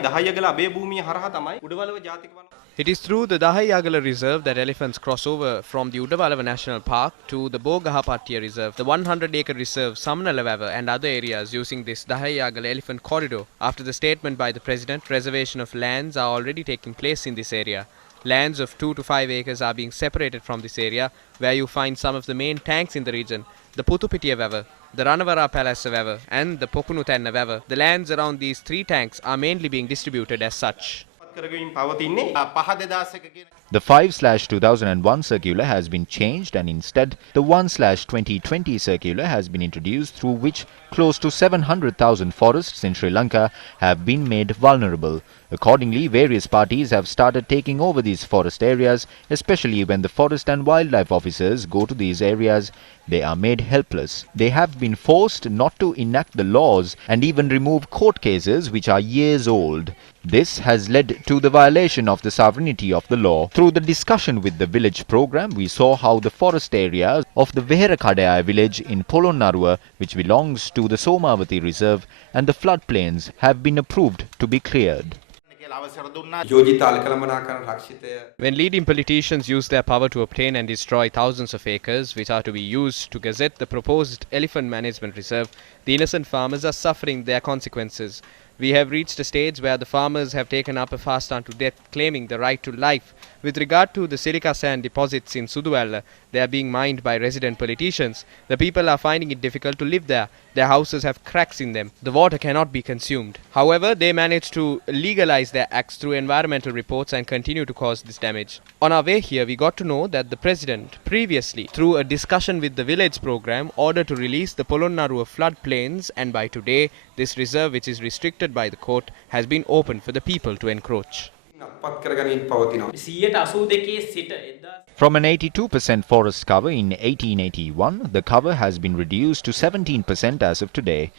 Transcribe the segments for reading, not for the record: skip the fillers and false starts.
It is through the Dahayagala Reserve that elephants cross over from the Udawalawa National Park to the Bogahapattiya Reserve, the 100-acre reserve Samnalavawa and other areas using this Dahayagala elephant corridor. After the statement by the President, reservation of lands are already taking place in this area. Lands of 2 to 5 acres are being separated from this area, where you find some of the main tanks in the region, the Putupitiya Vawa, the Ranavara Palace Vawa and the Popunuthanna Vawa. The lands around these 3 tanks are mainly being distributed as such. The 5/2001 circular has been changed and instead the 1/2020 circular has been introduced, through which close to 700,000 forests in Sri Lanka have been made vulnerable. Accordingly, various parties have started taking over these forest areas, especially when the forest and wildlife officers go to these areas. They are made helpless. They have been forced not to enact the laws and even remove court cases which are years old. This has led to the violation of the sovereignty of the law. Through the discussion with the village program, we saw how the forest areas of the Veherakadaya village in Polonnaruwa, which belongs to the Somawati Reserve, and the floodplains have been approved to be cleared. When leading politicians use their power to obtain and destroy thousands of acres which are to be used to gazette the proposed elephant management reserve, the innocent farmers are suffering their consequences. We have reached a stage where the farmers have taken up a fast unto death, claiming the right to life. With regard to the silica sand deposits in Suduvalla, they are being mined by resident politicians. The people are finding it difficult to live there. Their houses have cracks in them. The water cannot be consumed. However, they manage to legalize their acts through environmental reports and continue to cause this damage. On our way here, we got to know that the President previously, through a discussion with the village program, ordered to release the Polonnaruwa floodplains, and by today, this reserve, which is restricted by the court, has been opened for the people to encroach. From an 82% forest cover in 1881, the cover has been reduced to 17% as of today.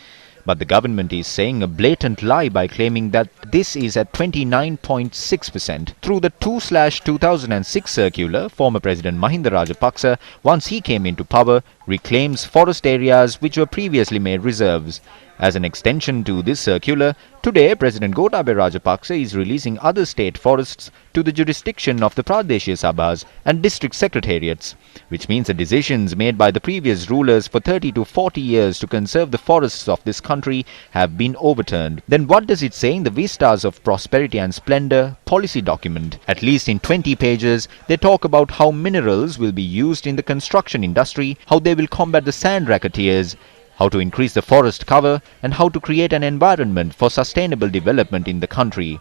But the government is saying a blatant lie by claiming that this is at 29.6%. Through the 2/2006 circular, former President Mahinda Rajapaksa, once he came into power, reclaims forest areas which were previously made reserves. As an extension to this circular, today President Gotabaya Rajapaksa is releasing other state forests to the jurisdiction of the Pradeshia Sabhas and district secretariats, which means the decisions made by the previous rulers for 30 to 40 years to conserve the forests of this country have been overturned. Then what does it say in the Vistas of Prosperity and Splendor policy document? At least in 20 pages, they talk about how minerals will be used in the construction industry, how they will combat the sand racketeers, how to increase the forest cover, and how to create an environment for sustainable development in the country.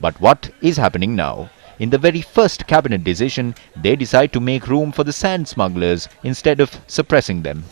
But what is happening now? In the very first cabinet decision, they decide to make room for the sand smugglers instead of suppressing them.